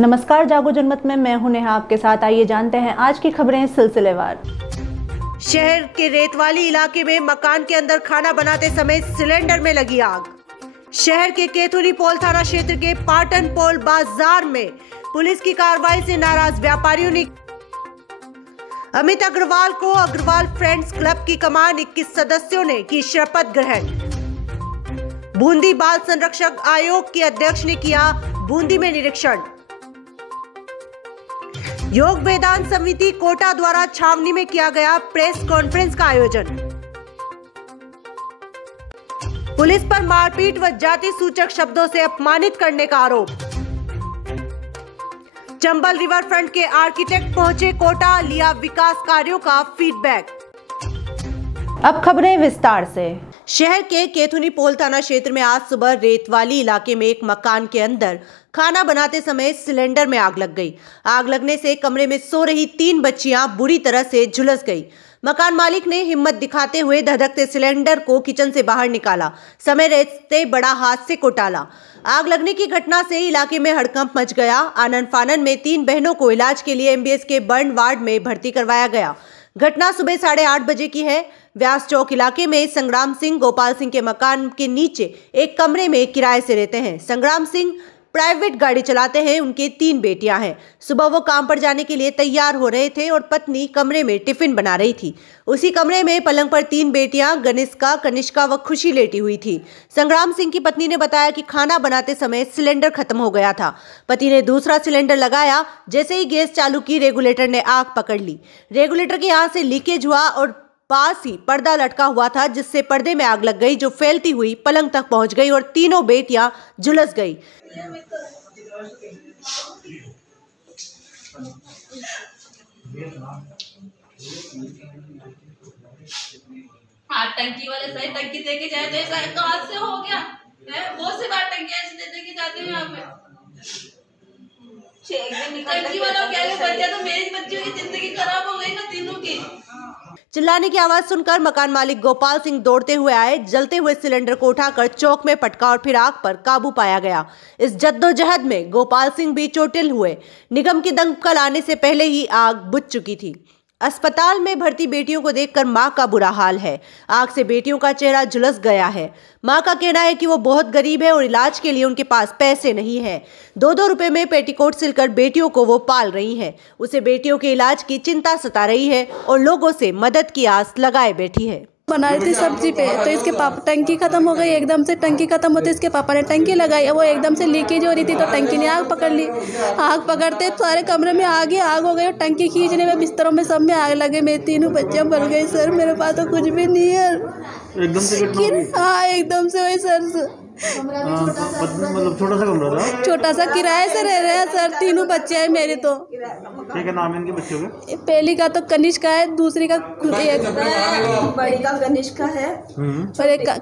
नमस्कार, जागो जनमत में मैं हूं नेहा आपके साथ। आइए जानते हैं आज की खबरें सिलसिलेवार। शहर के रेतवाली इलाके में मकान के अंदर खाना बनाते समय सिलेंडर में लगी आग। शहर के केथुनी पोल थाना क्षेत्र के पाटन पोल बाजार में पुलिस की कार्रवाई से नाराज व्यापारियों ने अमित अग्रवाल को अग्रवाल फ्रेंड्स क्लब की कमान 21 सदस्यों ने की शपथ ग्रहण। बूंदी बाल संरक्षक आयोग के अध्यक्ष ने किया बूंदी में निरीक्षण। योग वेदांत समिति कोटा द्वारा छावनी में किया गया प्रेस कॉन्फ्रेंस का आयोजन। पुलिस पर मारपीट व जाति सूचक शब्दों से अपमानित करने का आरोप। चंबल रिवर फ्रंट के आर्किटेक्ट पहुंचे कोटा, लिया विकास कार्यों का फीडबैक। अब खबरें विस्तार से। शहर के केथुनी पोल थाना क्षेत्र में आज सुबह रेतवाली इलाके में एक मकान के अंदर खाना बनाते समय सिलेंडर में आग लग गई। आग लगने से कमरे में सो रही 3 बच्चियां बुरी तरह से झुलस गई। मकान मालिक ने हिम्मत दिखाते हुए धधकते सिलेंडर को किचन से बाहर निकाला, समय रहते बड़ा हादसे को टाला। आग लगने की घटना से इलाके में हड़कंप मच गया। आनन फानन में 3 बहनों को इलाज के लिए एमबीएस के बर्न वार्ड में भर्ती करवाया गया। घटना सुबह 8:30 बजे की है। व्यास चौक इलाके में संग्राम सिंह गोपाल सिंह के मकान के नीचे एक कमरे में किराए से रहते हैं। संग्राम सिंह प्राइवेट गाड़ी चलाते हैं। उनके 3 बेटियां हैं। सुबह वो काम पर जाने के लिए तैयार हो रहे थे और पत्नी कमरे में टिफिन बना रही थी। उसी कमरे में पलंग पर 3 बेटियां गनिष्का, कनिष्का व खुशी लेटी हुई थी। संग्राम सिंह की पत्नी ने बताया कि खाना बनाते समय सिलेंडर खत्म हो गया था। पति ने दूसरा सिलेंडर लगाया। जैसे ही गैस चालू की, रेगुलेटर ने आग पकड़ ली। रेगुलेटर के यहाँ से लीकेज हुआ और पास ही पर्दा लटका हुआ था, जिससे पर्दे में आग लग गई, जो फैलती हुई पलंग तक पहुंच गई और तीनों बेटियां झुलस गई। टंकी वाले सही टंकी देके जाते हैं, कहाँ से हो गया है? बहुत से बार टंकी ऐसे देके जाते हैं यहाँ पे। टंकी वाला कह रहे बच्चा तो मेरी बच्चियों की जिंदगी खराब हो गई ना, तीनों की। चिल्लाने की आवाज सुनकर मकान मालिक गोपाल सिंह दौड़ते हुए आए। जलते हुए सिलेंडर को उठाकर चौक में पटका और फिर आग पर काबू पाया गया। इस जद्दोजहद में गोपाल सिंह भी चोटिल हुए। निगम की दमकल आने से पहले ही आग बुझ चुकी थी। अस्पताल में भर्ती बेटियों को देखकर मां का बुरा हाल है। आग से बेटियों का चेहरा झुलस गया है। मां का कहना है कि वो बहुत गरीब है और इलाज के लिए उनके पास पैसे नहीं है। 2-2 रुपए में पेटीकोट सिलकर बेटियों को वो पाल रही हैं। उसे बेटियों के इलाज की चिंता सता रही है और लोगों से मदद की आस लगाए बैठी है। बना रही थी सब्जी पे, तो इसके पापा टंकी खत्म हो गई। एकदम से टंकी खत्म होते इसके पापा ने टंकी लगाई। वो एकदम से लीकेज हो रही थी तो टंकी ने आग पकड़ ली। आग पकड़ते सारे कमरे में आग हो गई और टंकी खींचने में बिस्तरों में सब में आग लगे। मेरी 3 बच्चियां मर गई सर। मेरे पास तो कुछ भी नहीं है। एकदम से हाँ, एकदम से वही सर। मतलब छोटा सा कमरा था, छोटा सा किराए से रह रहे हैं सर। 3 बच्चे हैं मेरे। तो क्या नाम है इनके बच्चों के? पहली का तो कनिष्का है, दूसरी का बड़ी का कनिष्का है और एक का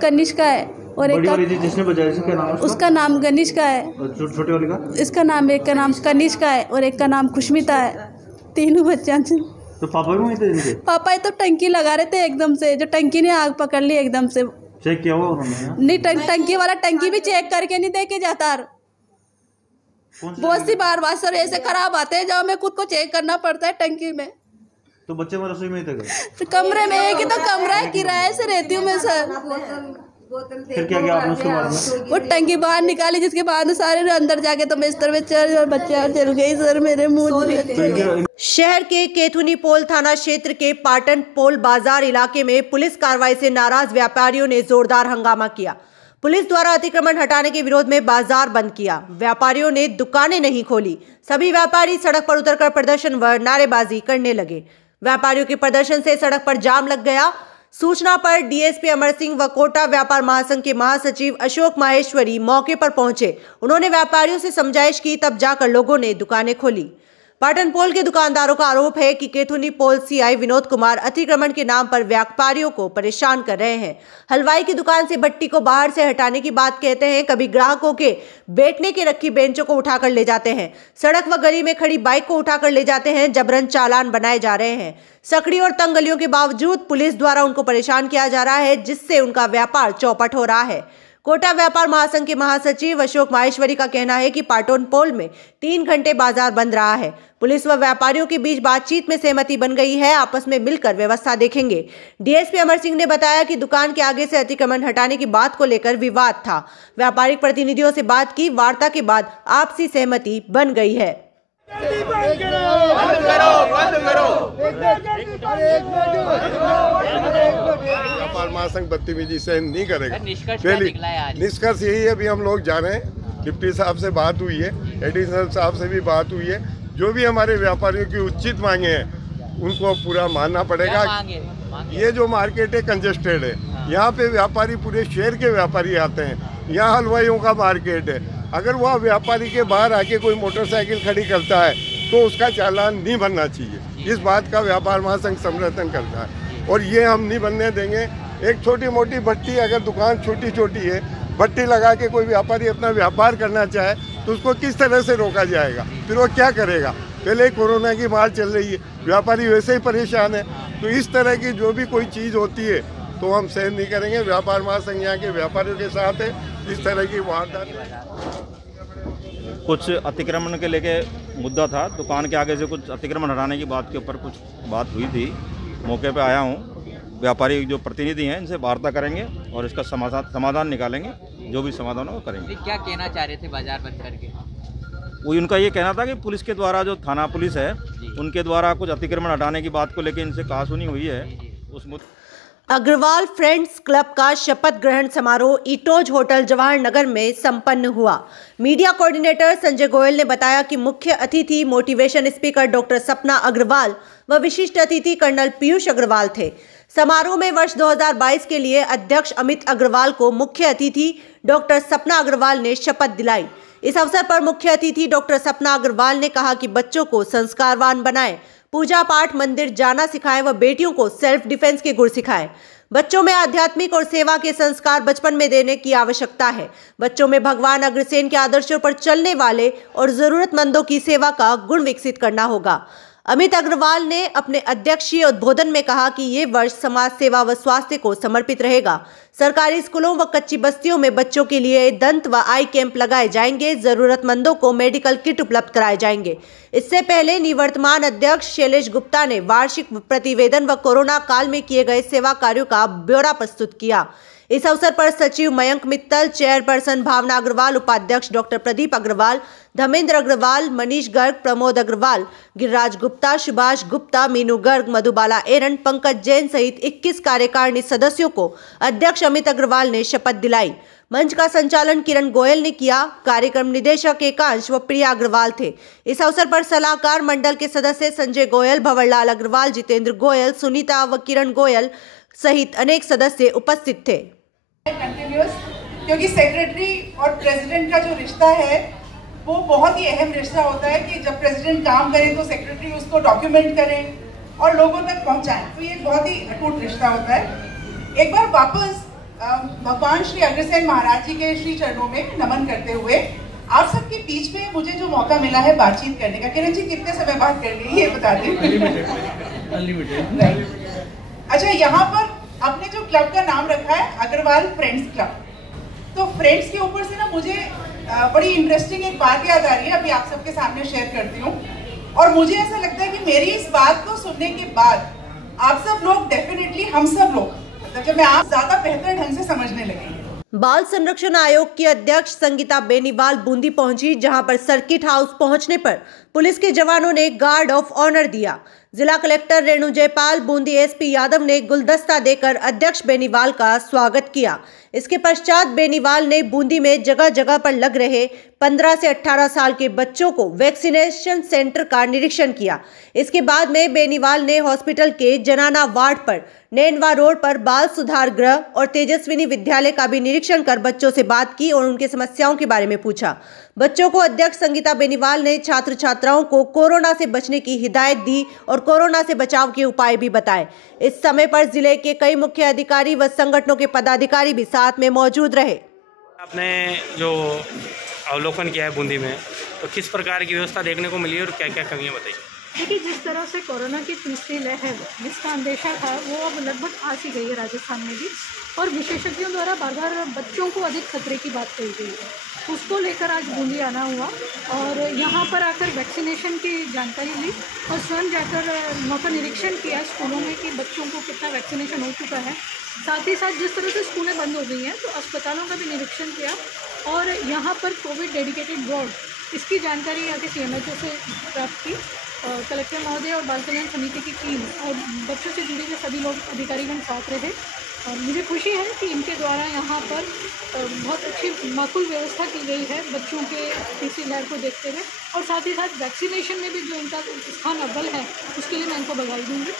कनिष्का है और एक का जिसने बजाया क्या नाम है उसका नाम गनिष्का है। छोटे वाले का इसका नाम, एक का नाम कनिष्का है और एक का नाम खुशमिता है। 3 बच्चे। तो पापा भी वहीं थे इनके? पापा तो टंकी लगा रहे थे। एकदम से जो टंकी ने आग पकड़ ली एकदम से। चेक किया हुआ उन्होंने? नहीं, टंकी वाला टंकी भी चेक करके नहीं देके जाता। बहुत सी बार सर ऐसे खराब आते हैं जब हमें खुद को चेक करना पड़ता है टंकी में। तो बच्चे में रसोई में ही थे? तो कमरे में एक ही तो कमरा है, किराए से रहती हूँ मैं सर। फिर क्या किया आपने उसके बाद में? वो टंकी बाहर निकाली, जिसके बाद में सारे अंदर जाके तो बिस्तर में चढ़ और बच्चे जल गई सर मेरे मुंह। शहर के केथुनी पोल थाना क्षेत्र के पाटन पोल बाजार इलाके में पुलिस कार्रवाई से नाराज व्यापारियों ने जोरदार हंगामा किया। पुलिस द्वारा अतिक्रमण हटाने के विरोध में बाजार बंद किया। व्यापारियों ने दुकानें नहीं खोली। सभी व्यापारी सड़क पर उतरकर प्रदर्शन व नारेबाजी करने लगे। व्यापारियों के प्रदर्शन से सड़क पर जाम लग गया। सूचना पर डीएसपी अमर सिंह व कोटा व्यापार महासंघ के महासचिव अशोक माहेश्वरी मौके पर पहुंचे। उन्होंने व्यापारियों से समझाइश की, तब जाकर लोगों ने दुकानें खोली। पाटन पोल के दुकानदारों का आरोप है कि केथुनी पोल सीआई विनोद कुमार अतिक्रमण के नाम पर व्यापारियों को परेशान कर रहे हैं। हलवाई की दुकान से भट्टी को बाहर से हटाने की बात कहते हैं। कभी ग्राहकों के बैठने की रखी बेंचों को उठाकर ले जाते हैं। सड़क व गली में खड़ी बाइक को उठाकर ले जाते हैं। जबरन चालान बनाए जा रहे हैं। सकड़ी और तंग गलियों के बावजूद पुलिस द्वारा उनको परेशान किया जा रहा है, जिससे उनका व्यापार चौपट हो रहा है। कोटा व्यापार महासंघ के महासचिव अशोक माहेश्वरी का कहना है कि पाटन पोल में 3 घंटे बाजार बंद रहा है। पुलिस व व्यापारियों के बीच बातचीत में सहमति बन गई है, आपस में मिलकर व्यवस्था देखेंगे। डीएसपी अमर सिंह ने बताया कि दुकान के आगे से अतिक्रमण हटाने की बात को लेकर विवाद था। व्यापारिक प्रतिनिधियों से बात की, वार्ता के बाद आपसी सहमति बन गई है। व्यापार महासंघ बदतमीजी से नहीं करेगा। निष्कर्ष यही है, अभी हम लोग जा रहे हैं, डिप्टी साहब से बात हुई है, एडिशनल साहब से भी बात हुई है। जो भी हमारे व्यापारियों की उचित मांगे हैं उनको पूरा मानना पड़ेगा। ये जो मार्केट है कंजेस्टेड है, यहाँ पे व्यापारी पूरे शहर के व्यापारी आते हैं, यहाँ हलवाइयों का मार्केट है। अगर वह व्यापारी के बाहर आके कोई मोटरसाइकिल खड़ी करता है तो उसका चालान नहीं बनना चाहिए। इस बात का व्यापार महासंघ समर्थन करता है और ये हम नहीं बनने देंगे। एक छोटी मोटी भट्टी, अगर दुकान छोटी छोटी है, भट्टी लगा के कोई व्यापारी अपना व्यापार करना चाहे तो उसको किस तरह से रोका जाएगा? फिर वो क्या करेगा? पहले कोरोना की मार चल रही है, व्यापारी वैसे ही परेशान है। तो इस तरह की जो भी कोई चीज़ होती है तो हम सहन नहीं करेंगे। व्यापार महासंघ यहाँ के व्यापारियों के साथ है। इस तरह की वारदात, कुछ अतिक्रमण के लेके मुद्दा था, दुकान के आगे से कुछ अतिक्रमण हटाने की बात के ऊपर कुछ बात हुई थी। मौके पे आया हूँ, व्यापारी जो प्रतिनिधि हैं इनसे वार्ता करेंगे और इसका समाधान निकालेंगे। जो भी समाधान हो वो करेंगे। क्या कहना चाह रहे थे बाजार बंद करके? वो उनका ये कहना था कि पुलिस के द्वारा, जो थाना पुलिस है उनके द्वारा कुछ अतिक्रमण हटाने की बात को लेकर इनसे कहासुनी हुई है। उस अग्रवाल फ्रेंड्स क्लब का शपथ ग्रहण समारोह ईटोज होटल जवाहर नगर में संपन्न हुआ। मीडिया कोऑर्डिनेटर संजय गोयल ने बताया कि मुख्य अतिथि मोटिवेशन स्पीकर डॉक्टर सपना अग्रवाल व विशिष्ट अतिथि कर्नल पीयूष अग्रवाल थे। समारोह में वर्ष 2022 के लिए अध्यक्ष अमित अग्रवाल को मुख्य अतिथि डॉक्टर सपना अग्रवाल ने शपथ दिलाई। इस अवसर पर मुख्य अतिथि डॉक्टर सपना अग्रवाल ने कहा कि बच्चों को संस्कारवान बनाएं, पूजा पाठ, मंदिर जाना सिखाएं व बेटियों को सेल्फ डिफेंस के गुण सिखाएं। बच्चों में आध्यात्मिक और सेवा के संस्कार बचपन में देने की आवश्यकता है। बच्चों में भगवान अग्रसेन के आदर्शों पर चलने वाले और जरूरतमंदों की सेवा का गुण विकसित करना होगा। अमित अग्रवाल ने अपने अध्यक्षीय उद्बोधन में कहा कि ये वर्ष समाज सेवा व स्वास्थ्य को समर्पित रहेगा। सरकारी स्कूलों व कच्ची बस्तियों में बच्चों के लिए दंत व आई कैंप लगाए जाएंगे। जरूरतमंदों को मेडिकल किट उपलब्ध कराए जाएंगे। इससे पहले निवर्तमान अध्यक्ष शैलेश गुप्ता ने वार्षिक प्रतिवेदन व कोरोना काल में किए गए सेवा कार्यों का ब्यौरा प्रस्तुत किया। इस अवसर पर सचिव मयंक मित्तल, चेयरपर्सन भावना अग्रवाल, उपाध्यक्ष डॉक्टर प्रदीप अग्रवाल, धर्मेंद्र अग्रवाल, मनीष गर्ग, प्रमोद अग्रवाल, गिरिराज गुप्ता, सुभाष गुप्ता, मीनू गर्ग, मधुबाला एरन, पंकज जैन सहित 21 कार्यकारिणी सदस्यों को अध्यक्ष अमित अग्रवाल ने शपथ दिलाई। मंच का संचालन किरण गोयल ने किया। कार्यक्रम निदेशक एकांश व प्रिया अग्रवाल थे। इस अवसर पर सलाहकार मंडल के सदस्य संजय गोयल, भंवरलाल अग्रवाल, जितेंद्र गोयल, सुनीता व किरण गोयल सहित अनेक सदस्य उपस्थित थे। कंटिन्यूअस, क्योंकि सेक्रेटरी और प्रेसिडेंट का जो रिश्ता है वो बहुत ही अहम रिश्ता होता है कि जब प्रेसिडेंट काम करे तो सेक्रेटरी उसको डॉक्यूमेंट करे और लोगों तक पहुंचाए, तो ये बहुत ही अटूट रिश्ता होता है। एक बार वापस भगवान श्री अग्रसेन महाराज जी के श्री चरणों में नमन करते हुए आप सबके बीच में मुझे जो मौका मिला है बातचीत करने का, किरण जी कितने समय बात कर ली ये बता दें। अच्छा, यहाँ पर आपने जो क्लब का नाम रखा है अग्रवाल फ्रेंड्स क्लब, तो फ्रेंड्स के ऊपर से ना मुझे बड़ी इंटरेस्टिंग एक बात याद आ रही है, अभी आप सबके सामने शेयर करती हूँ। और मुझे ऐसा लगता है कि मेरी इस बात को सुनने के बाद आप सब लोग डेफिनेटली, हम सब लोग, मतलब जब मैं आप ज्यादा बेहतर ढंग से समझने लगेंगे। बाल संरक्षण आयोग की अध्यक्ष संगीता बेनीवाल बूंदी पहुंची, जहां पर सर्किट हाउस पहुंचने पर पुलिस के जवानों ने गार्ड ऑफ ऑनर दिया। जिला कलेक्टर रेणु जयपाल, बूंदी एसपी यादव ने गुलदस्ता देकर अध्यक्ष बेनीवाल का स्वागत किया। इसके पश्चात बेनीवाल ने बूंदी में जगह जगह पर लग रहे 15 से 18 साल के बच्चों को वैक्सीनेशन सेंटर का निरीक्षण किया। इसके बाद में बेनीवाल ने हॉस्पिटल के जनाना वार्ड पर, नैनवा रोड पर बाल सुधार गृह और तेजस्विनी विद्यालय का भी निरीक्षण कर बच्चों से बात की और उनकी समस्याओं के बारे में पूछा। बच्चों को अध्यक्ष संगीता बेनीवाल ने छात्र छात्राओं को कोरोना से बचने की हिदायत दी और कोरोना से बचाव के उपाय भी बताए। इस समय पर जिले के कई मुख्य अधिकारी व संगठनों के पदाधिकारी भी साथ में मौजूद रहे। आपने जो अवलोकन किया है बूंदी में, तो किस प्रकार की व्यवस्था देखने को मिली और क्या क्या कमियां बताई? देखिए, जिस तरह से कोरोना की तीसरी लहर जिसका अंदेशा था वो अब लगभग आ सी गई है राजस्थान में भी, और विशेषज्ञों द्वारा बार बार बच्चों को अधिक खतरे की बात कही गई है। उसको लेकर आज बूंदी आना हुआ और यहाँ पर आकर वैक्सीनेशन की जानकारी ली और स्वयं जाकर मौका निरीक्षण किया स्कूलों में कि बच्चों को कितना वैक्सीनेशन हो चुका है। साथ ही साथ जिस तरह से स्कूलें बंद हो गई हैं तो अस्पतालों का भी निरीक्षण किया और यहाँ पर कोविड डेडिकेटेड वार्ड इसकी जानकारी यहाँ के CMHO से प्राप्त की। कलेक्टर महोदय और बाल कल्याण समिति की टीम और बच्चों से जुड़े हुए सभी लोग अधिकारीगण साथ रहे और मुझे खुशी है कि इनके द्वारा यहाँ पर बहुत अच्छी माकूल व्यवस्था की गई है बच्चों के तीसरी लहर को देखते हुए, और साथ ही साथ वैक्सीनेशन में भी जो इनका स्थान अव्वल है उसके लिए मैं इनको बधाई दूँगी।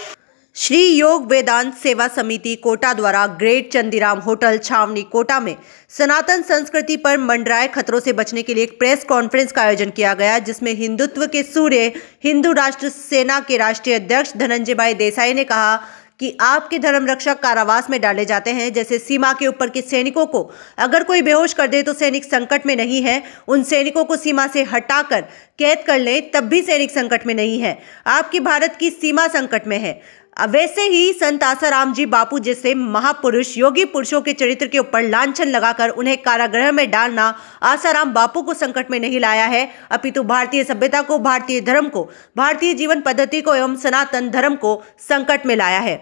श्री योग वेदांत सेवा समिति कोटा द्वारा ग्रेट चंदीराम होटल छावनी कोटा में सनातन संस्कृति पर मंडराए खतरों से बचने के लिए एक प्रेस कॉन्फ्रेंस का आयोजन किया गया, जिसमें हिंदुत्व के सूर्य हिंदू राष्ट्र सेना के राष्ट्रीय अध्यक्ष धनंजय भाई देसाई ने कहा कि आपके धर्म रक्षक कारावास में डाले जाते हैं। जैसे सीमा के ऊपर के सैनिकों को अगर कोई बेहोश कर दे तो सैनिक संकट में नहीं है, उन सैनिकों को सीमा से हटाकर कैद कर लें तब भी सैनिक संकट में नहीं है, आपकी भारत की सीमा संकट में है। वैसे ही संत आसाराम जी बापू जैसे महापुरुष योगी पुरुषों के चरित्र के ऊपर लांछन लगाकर उन्हें कारागृह में डालना आसाराम बापू को संकट में नहीं लाया है, अपितु भारतीय सभ्यता को, भारतीय धर्म को, भारतीय जीवन पद्धति को एवं सनातन धर्म को संकट में लाया है।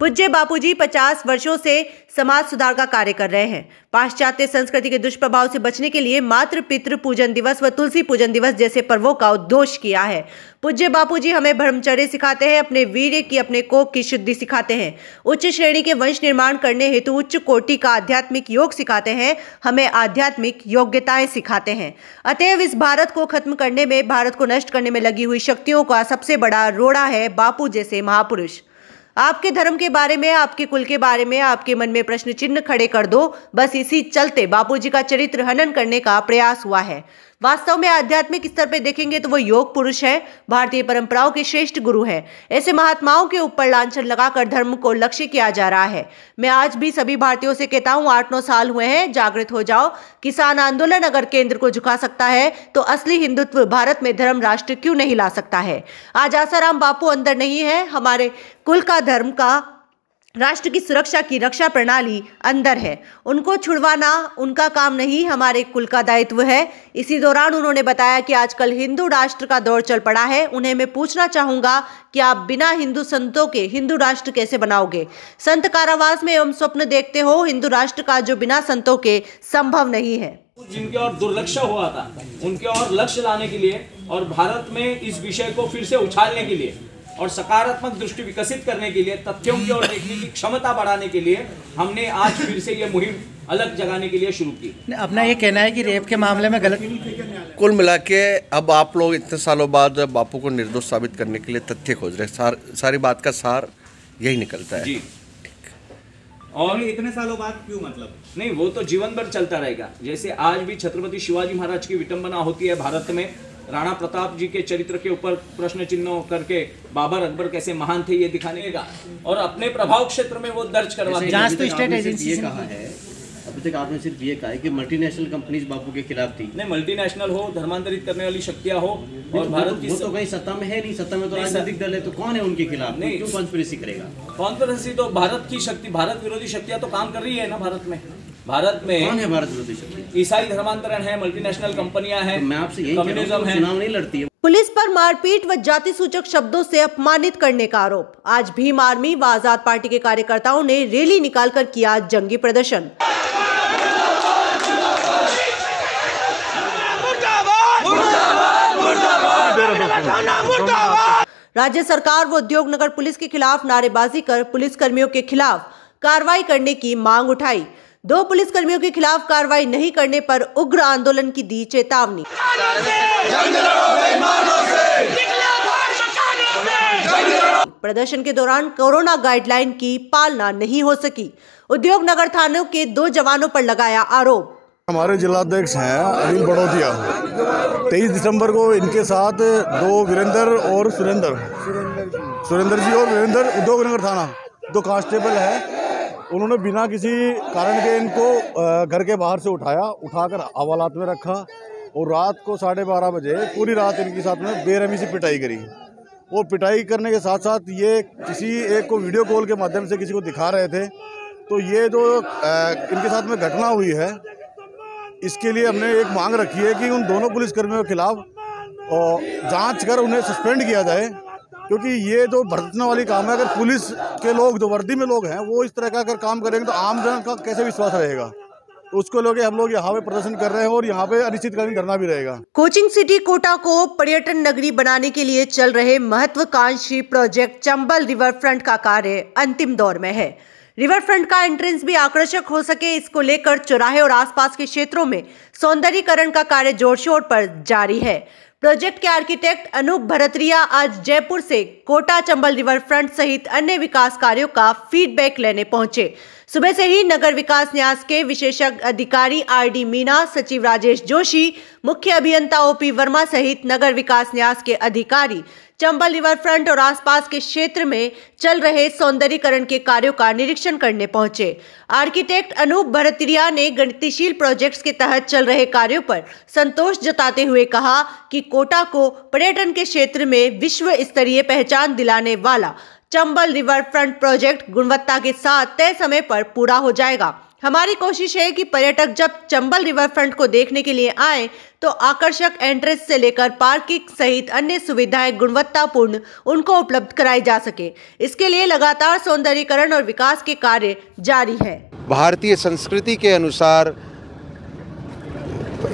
पूज्य बापूजी 50 वर्षों से समाज सुधार का कार्य कर रहे हैं। पाश्चात्य संस्कृति के दुष्प्रभाव से बचने के लिए मातृ पितृ पूजन दिवस व तुलसी पूजन दिवस जैसे पर्वों का उद्घोष किया है। पूज्य बापूजी हमें ब्रह्मचर्य सिखाते हैं, अपने वीर्य की, अपने कोख की शुद्धि सिखाते हैं, उच्च श्रेणी के वंश निर्माण करने हेतु उच्च कोटि का आध्यात्मिक योग सिखाते हैं, हमें आध्यात्मिक योग्यताएं सिखाते हैं। अतएव इस भारत को खत्म करने में, भारत को नष्ट करने में लगी हुई शक्तियों का सबसे बड़ा रोड़ा है बापू जैसे महापुरुष। आपके धर्म के बारे में, आपके कुल के बारे में आपके मन में प्रश्न चिन्ह खड़े कर दो, बस इसी चलते बापूजी का चरित्र हनन करने का प्रयास हुआ है। वास्तव में आध्यात्मिक स्तर पर देखेंगे तो वो योग पुरुष है, भारतीय परंपराओं के श्रेष्ठ गुरु हैं। ऐसे महात्माओं के ऊपर लांछन लगाकर धर्म को लक्ष्य किया जा रहा है। मैं आज भी सभी भारतीयों से कहता हूँ, 8-9 साल हुए हैं, जागृत हो जाओ। किसान आंदोलन अगर केंद्र को झुका सकता है तो असली हिंदुत्व भारत में धर्म राष्ट्र क्यों नहीं ला सकता है। आज आसाराम बापू अंदर नहीं है, हमारे कुल का, धर्म का, राष्ट्र की सुरक्षा की रक्षा प्रणाली अंदर है। उनको छुड़वाना उनका काम नहीं, हमारे कुल का दायित्व है। इसी दौरान उन्होंने बताया कि आजकल हिंदू राष्ट्र का दौर चल पड़ा है। उन्हें मैं पूछना चाहूंगा कि आप बिना हिंदू संतों के हिंदू राष्ट्र कैसे बनाओगे? संत कारावास में एवं स्वप्न देखते हो हिंदू राष्ट्र का, जो बिना संतों के संभव नहीं है। जिनके और दुर्लक्ष्य हुआ था उनके और लक्ष्य लाने के लिए और भारत में इस विषय को फिर से उछालने के लिए और सकारात्मक दृष्टि विकसित करने के लिए, तथ्यों की ओर देखने की क्षमता बढ़ाने के लिए हमने आज फिर से ये मुहिम अलग जगाने के लिए शुरू की। अपना ये कहना है कि रेप के मामले में गलत, कुल मिला के अब आप लोग इतने सालों बाद बापू को निर्दोष साबित करने के लिए तथ्य खोज रहे हैं। सारी बात का सार यही निकलता है जी। और इतने सालों बाद क्यों, मतलब नहीं, वो तो जीवन भर चलता रहेगा। जैसे आज भी छत्रपति शिवाजी महाराज की विटंबना होती है भारत में, राणा प्रताप जी के चरित्र के ऊपर प्रश्न चिन्ह करके बाबर अकबर कैसे महान थे ये दिखाने का, और अपने प्रभाव क्षेत्र में वो दर्ज करवाते हैं। तो स्टेट एजेंसी ये कहा है, अभी तक आपने सिर्फ ये कहा है कि मल्टीनेशनल कंपनीज बापू के खिलाफ थी। नहीं, मल्टीनेशनल हो, धर्मांतरित करने वाली शक्तियां हो, और भारत की वो तो कहीं सत्ता में है नहीं, सत्ता में तो राजनीतिक दल है, तो कौन है उनके खिलाफ? नहीं, क्यों कॉन्स्पिरेसी करेगा? कॉन्स्पिरेसी तो भारत की शक्ति, भारत विरोधी शक्तियां तो काम कर रही है ना भारत में। भारत में कौन है भारत विरोधी शक्ति? ईसाई धर्मांतरण है, मल्टीनेशनल कंपनियां हैं, मैं आपसे यही कह रहा हूं, चुनाव नहीं लड़ती है। पुलिस पर मारपीट व जाति सूचक शब्दों से अपमानित करने का आरोप। आज भीम आर्मी व आजाद पार्टी के कार्यकर्ताओं ने रैली निकालकर किया जंगी प्रदर्शन। राज्य सरकार व उद्योग नगर पुलिस के खिलाफ नारेबाजी कर पुलिसकर्मियों के खिलाफ कार्रवाई करने की मांग उठाई। 2 पुलिसकर्मियों के खिलाफ कार्रवाई नहीं करने पर उग्र आंदोलन की दी चेतावनी। प्रदर्शन के दौरान कोरोना गाइडलाइन की पालना नहीं हो सकी। उद्योग नगर थानों के 2 जवानों पर लगाया आरोप। हमारे जिलाध्यक्ष हैं अनिल बड़ौतिया, 23 दिसंबर को इनके साथ 2 वीरेंद्र और सुरेंद्र जी और वीरेंद्र उद्योग नगर थाना 2 कांस्टेबल है, उन्होंने बिना किसी कारण के इनको घर के बाहर से उठाकर हवालात में रखा और रात को 12:30 बजे पूरी रात इनके साथ में बेरहमी से पिटाई करी। और पिटाई करने के साथ साथ ये किसी एक को वीडियो कॉल के माध्यम से किसी को दिखा रहे थे। तो ये जो इनके साथ में घटना हुई है, इसके लिए हमने एक मांग रखी है कि उन दोनों पुलिसकर्मियों के खिलाफ जांच कर उन्हें सस्पेंड किया जाए, क्योंकि ये जो भड़कने वाली काम है, अगर पुलिस के लोग जो वर्दी में लोग हैं वो इस तरह का अगर काम करेंगे तो आम जन का कैसे विश्वास रहेगा। तो उसको लेकर हम लोग यहाँ पे प्रदर्शन कर रहे हैं और यहाँ पे अनिश्चितकालीन धरना भी रहेगा। कोचिंग सिटी कोटा को पर्यटन नगरी बनाने के लिए चल रहे महत्वाकांक्षी प्रोजेक्ट चंबल रिवर फ्रंट का कार्य अंतिम दौर में है। रिवर फ्रंट का एंट्रेंस भी आकर्षक हो सके, इसको लेकर चौराहे और आसपास के क्षेत्रों में सौंदर्यीकरण का कार्य जोर शोर पर जारी है। प्रोजेक्ट के आर्किटेक्ट अनूप भरतरिया आज जयपुर से कोटा चंबल रिवर फ्रंट सहित अन्य विकास कार्यों का फीडबैक लेने पहुंचे। सुबह से ही नगर विकास न्यास के विशेषज्ञ अधिकारी आरडी मीना, सचिव राजेश जोशी, मुख्य अभियंता ओपी वर्मा सहित नगर विकास न्यास के अधिकारी चंबल रिवर फ्रंट और आसपास के क्षेत्र में चल रहे सौंदर्यीकरण के कार्यों का निरीक्षण करने पहुंचे। आर्किटेक्ट अनूप भरतरिया ने गतिशील प्रोजेक्ट्स के तहत चल रहे कार्यों पर संतोष जताते हुए कहा कि कोटा को पर्यटन के क्षेत्र में विश्व स्तरीय पहचान दिलाने वाला चंबल रिवर फ्रंट प्रोजेक्ट गुणवत्ता के साथ तय समय पर पूरा हो जाएगा। हमारी कोशिश है कि पर्यटक जब चंबल रिवर फ्रंट को देखने के लिए आए तो आकर्षक एंट्रेंस से लेकर पार्किंग सहित अन्य सुविधाएं गुणवत्तापूर्ण उनको उपलब्ध कराई जा सके। इसके लिए लगातार सौंदर्यीकरण और विकास के कार्य जारी है। भारतीय संस्कृति के अनुसार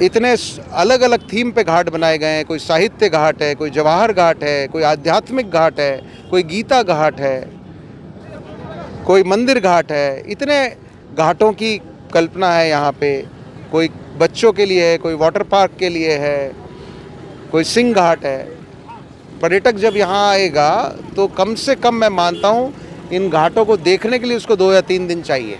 इतने अलग अलग थीम पे घाट बनाए गए हैं। कोई साहित्य घाट है, कोई जवाहर घाट है, कोई आध्यात्मिक घाट है, कोई गीता घाट है, कोई मंदिर घाट है। इतने घाटों की कल्पना है यहाँ पे। कोई बच्चों के लिए है, कोई वाटर पार्क के लिए है, कोई सिंह घाट है। पर्यटक जब यहाँ आएगा तो कम से कम मैं मानता हूँ इन घाटों को देखने के लिए उसको 2 या 3 दिन चाहिए।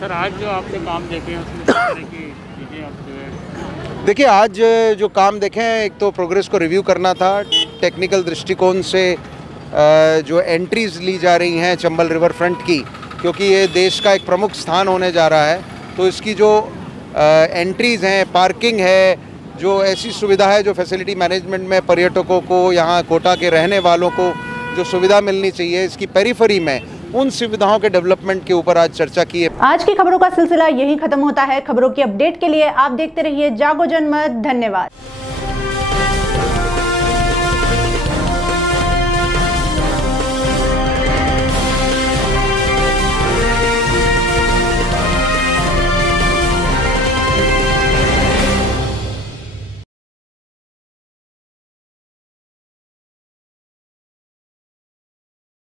सर आज जो आपने काम देखे हैं उसमें किस तरह की चीज़ें आप देखिए, आज जो काम देखे हैं, एक तो प्रोग्रेस को रिव्यू करना था, टेक्निकल दृष्टिकोण से जो एंट्रीज ली जा रही हैं चंबल रिवर फ्रंट की, क्योंकि ये देश का एक प्रमुख स्थान होने जा रहा है, तो इसकी जो एंट्रीज हैं, पार्किंग है, जो ऐसी सुविधा है जो फैसिलिटी मैनेजमेंट में पर्यटकों को, यहाँ कोटा के रहने वालों को जो सुविधा मिलनी चाहिए, इसकी पेरिफेरी में उन सुविधाओं के डेवलपमेंट के ऊपर आज चर्चा की है। आज की खबरों का सिलसिला यहीं खत्म होता है। खबरों की अपडेट के लिए आप देखते रहिए जागो जनमत। धन्यवाद।